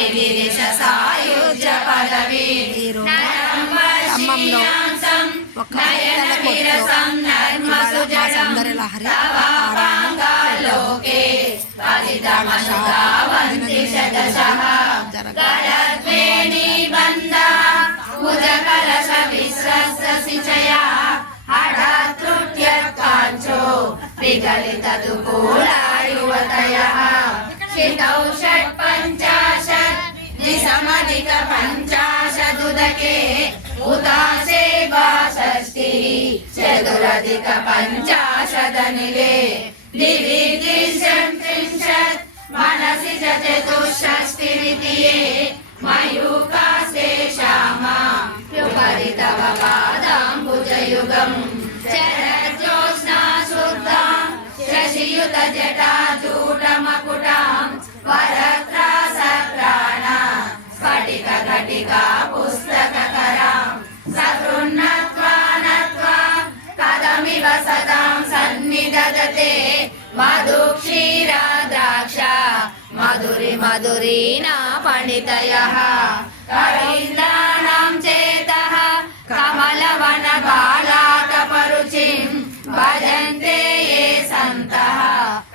వైవిరిష సాయుజ్య పదవి ఖమ్మంలో ఒక సౌందర్య లహరి समधिक पंचाशदुदके उदासे बाषष्टि चतुरधिक पंचाशदनिले दिवि दृश्यं त्रिंशत् मनसि च चतुष्षष्टिरितिये मयूखास्ते श्यामा युगरि तव पादाम्बुजयुगम् शरज्योत्स्ना शुद्धां शशियुत जटाजूटमकुटां वरत्रासप्राणा स्फटिक घटिका पुस्तककरां सकृन्नत्वा नत्वा कदमिव सदां सन्निदधते मधुक्षीरा द्राक्षा मधुरी मधुरीना पणितयः कविन्द्र